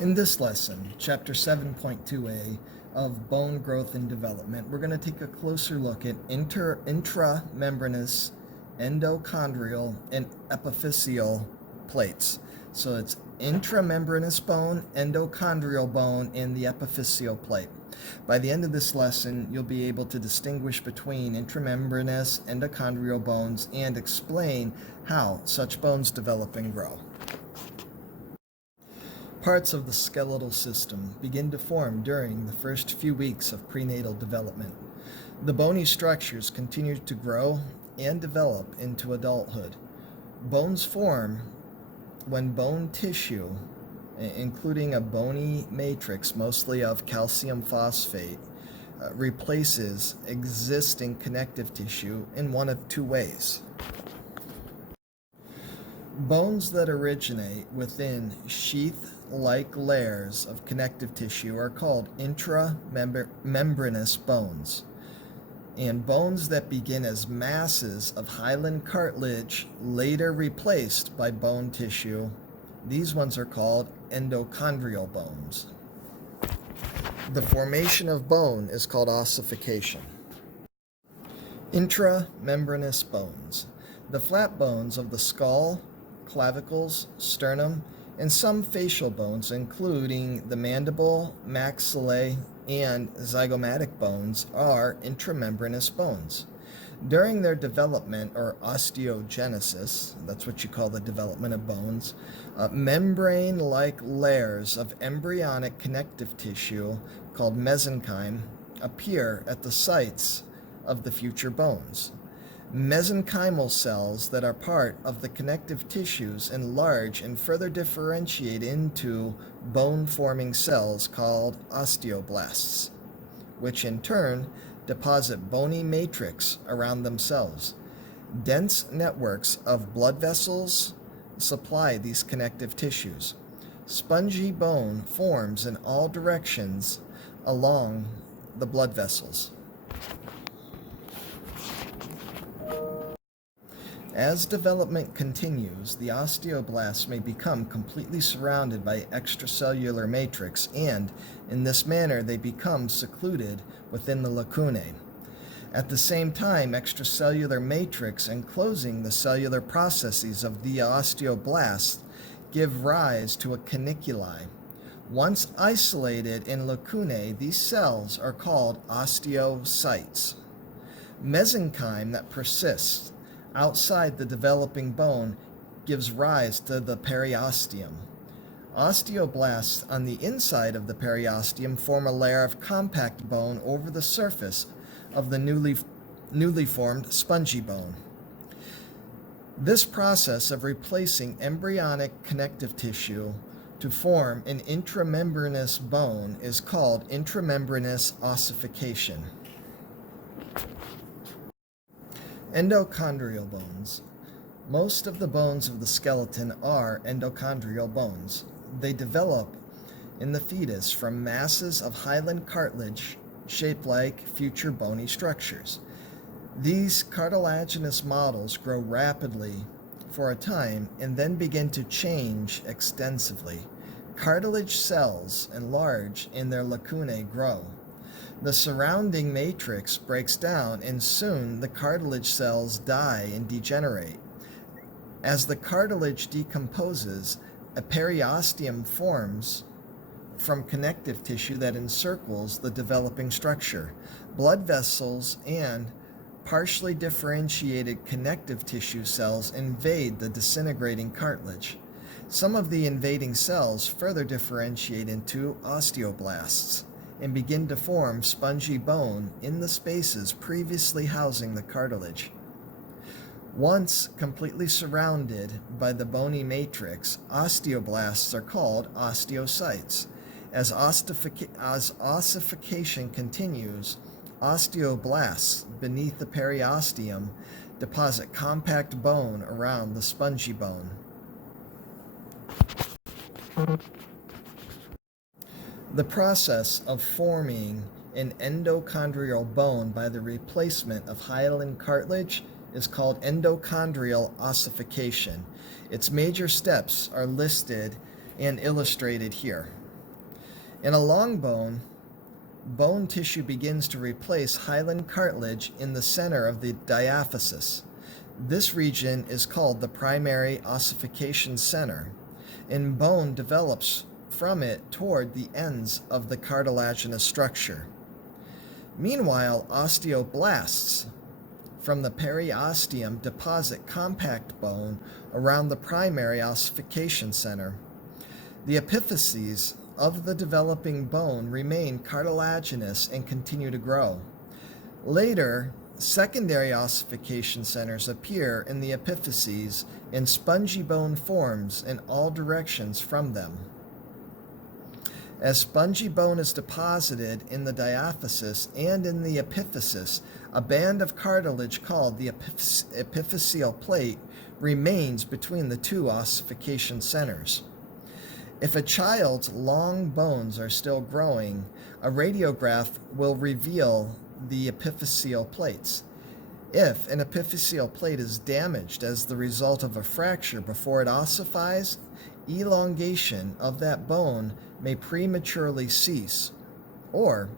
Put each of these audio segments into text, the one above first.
In this lesson, Chapter 7.2a of Bone Growth and Development, we're going to take a closer look at intramembranous, endochondral, and epiphyseal plates. So it's intramembranous bone, endochondral bone, and the epiphyseal plate. By the end of this lesson, you'll be able to distinguish between intramembranous, endochondral bones and explain how such bones develop and grow. Parts of the skeletal system begin to form during the first few weeks of prenatal development. The bony structures continue to grow and develop into adulthood. Bones form when bone tissue, including a bony matrix, mostly of calcium phosphate, replaces existing connective tissue in one of two ways. Bones that originate within sheath-like layers of connective tissue are called intramembranous bones, and bones that begin as masses of hyaline cartilage, later replaced by bone tissue, these ones are called endochondral bones. The formation of bone is called ossification. Intramembranous bones. The flat bones of the skull, clavicles, sternum, and some facial bones, including the mandible, maxillae, and zygomatic bones, are intramembranous bones. During their development, or osteogenesis, that's what you call the development of bones, membrane-like layers of embryonic connective tissue called mesenchyme appear at the sites of the future bones. Mesenchymal cells that are part of the connective tissues enlarge and further differentiate into bone-forming cells called osteoblasts, which in turn deposit bony matrix around themselves. Dense networks of blood vessels supply these connective tissues. Spongy bone forms in all directions along the blood vessels. As development continues, the osteoblasts may become completely surrounded by extracellular matrix, and in this manner they become secluded within the lacunae. At the same time, extracellular matrix enclosing the cellular processes of the osteoblasts give rise to a caniculi. Once isolated in lacunae, these cells are called osteocytes. Mesenchyme that persists outside the developing bone gives rise to the periosteum. Osteoblasts on the inside of the periosteum form a layer of compact bone over the surface of the newly formed spongy bone. This process of replacing embryonic connective tissue to form an intramembranous bone is called intramembranous ossification. Endochondral bones. Most of the bones of the skeleton are endochondral bones. They develop in the fetus from masses of hyaline cartilage shaped like future bony structures. These cartilaginous models grow rapidly for a time and then begin to change extensively. Cartilage cells enlarge and their lacunae grow. The surrounding matrix breaks down, and soon the cartilage cells die and degenerate. As the cartilage decomposes, a periosteum forms from connective tissue that encircles the developing structure. Blood vessels and partially differentiated connective tissue cells invade the disintegrating cartilage. Some of the invading cells further differentiate into osteoblasts and begin to form spongy bone in the spaces previously housing the cartilage. Once completely surrounded by the bony matrix, osteoblasts are called osteocytes. As ossification continues, osteoblasts beneath the periosteum deposit compact bone around the spongy bone. The process of forming an endochondral bone by the replacement of hyaline cartilage is called endochondral ossification. Its major steps are listed and illustrated here. In a long bone, bone tissue begins to replace hyaline cartilage in the center of the diaphysis. This region is called the primary ossification center, and bone develops from it toward the ends of the cartilaginous structure. Meanwhile, osteoblasts from the periosteum deposit compact bone around the primary ossification center. The epiphyses of the developing bone remain cartilaginous and continue to grow. Later, secondary ossification centers appear in the epiphyses, and spongy bone forms in all directions from them. As spongy bone is deposited in the diaphysis and in the epiphysis, a band of cartilage called the epiphyseal plate remains between the two ossification centers. If a child's long bones are still growing, a radiograph will reveal the epiphyseal plates. If an epiphyseal plate is damaged as the result of a fracture before it ossifies, elongation of that bone may prematurely cease, or,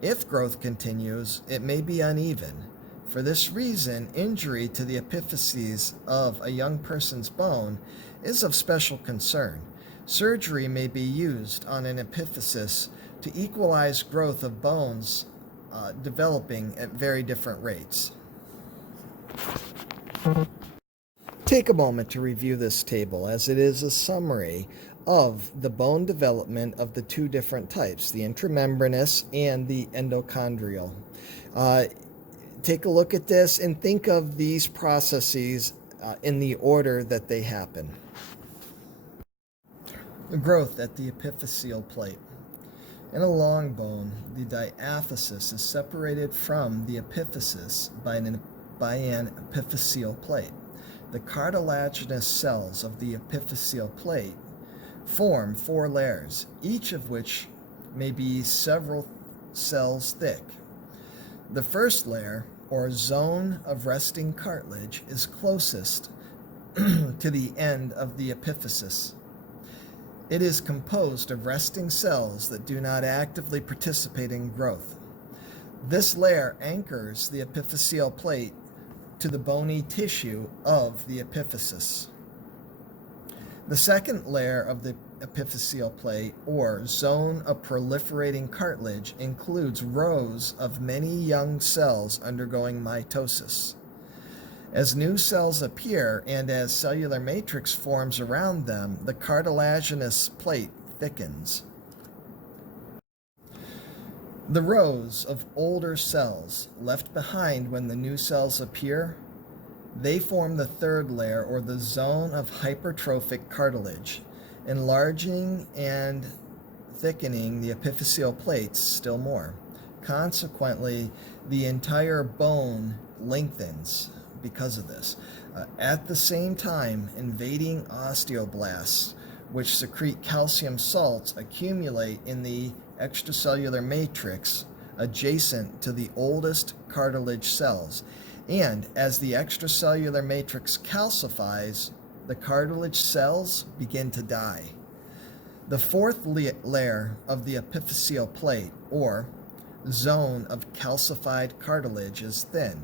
if growth continues, it may be uneven. For this reason, injury to the epiphyses of a young person's bone is of special concern. Surgery may be used on an epiphysis to equalize growth of bones developing at very different rates. Take a moment to review this table, as it is a summary of the bone development of the two different types, the intramembranous and the endochondral. Take a look at this and think of these processes in the order that they happen. The growth at the epiphyseal plate. In a long bone, the diaphysis is separated from the epiphysis by an epiphyseal plate. The cartilaginous cells of the epiphyseal plate form 4 layers, each of which may be several cells thick. The first layer, or zone of resting cartilage, is closest to the end of the epiphysis. It is composed of resting cells that do not actively participate in growth. This layer anchors the epiphyseal plate to the bony tissue of the epiphysis. The second layer of the epiphyseal plate, or zone of proliferating cartilage, includes rows of many young cells undergoing mitosis. As new cells appear and as cellular matrix forms around them, the cartilaginous plate thickens. The rows of older cells left behind when the new cells appear, they form the third layer, or the zone of hypertrophic cartilage, enlarging and thickening the epiphyseal plates still more. Consequently, the entire bone lengthens because of this. At the same time, invading osteoblasts, which secrete calcium salts, accumulate in the extracellular matrix adjacent to the oldest cartilage cells. And as the extracellular matrix calcifies, the cartilage cells begin to die. The fourth layer of the epiphyseal plate, or zone of calcified cartilage, is thin.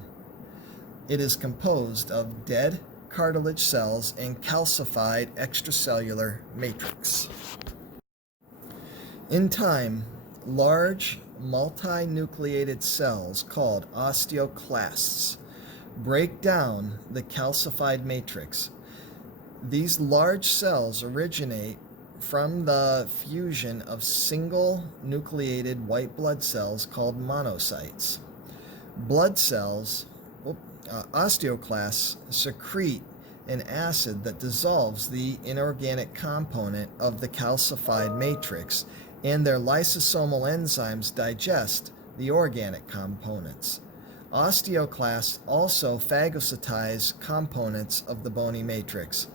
It is composed of dead cartilage cells and calcified extracellular matrix. In time, large multinucleated cells called osteoclasts break down the calcified matrix. These large cells originate from the fusion of single nucleated white blood cells called monocytes. Blood cells, osteoclasts, secrete an acid that dissolves the inorganic component of the calcified matrix, and their lysosomal enzymes digest the organic components. Osteoclasts also phagocytize components of the bony matrix.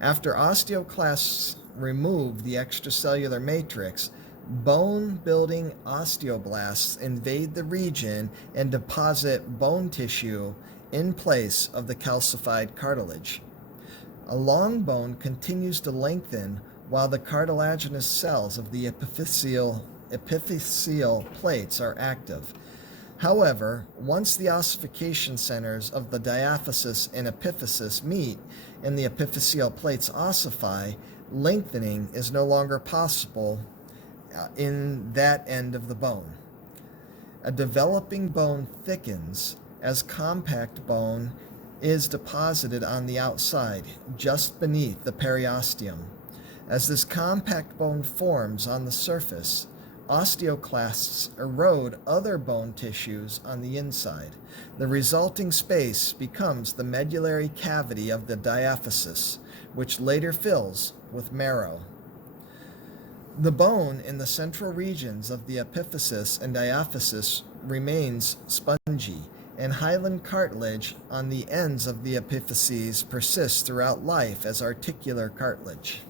After osteoclasts remove the extracellular matrix, bone-building osteoblasts invade the region and deposit bone tissue in place of the calcified cartilage. A long bone continues to lengthen while the cartilaginous cells of the epiphyseal epiphyseal plates are active. However, once the ossification centers of the diaphysis and epiphysis meet and the epiphyseal plates ossify, lengthening is no longer possible in that end of the bone. A developing bone thickens as compact bone is deposited on the outside, just beneath the periosteum. As this compact bone forms on the surface, osteoclasts erode other bone tissues on the inside. The resulting space becomes the medullary cavity of the diaphysis, which later fills with marrow. The bone in the central regions of the epiphysis and diaphysis remains spongy, and hyaline cartilage on the ends of the epiphyses persists throughout life as articular cartilage.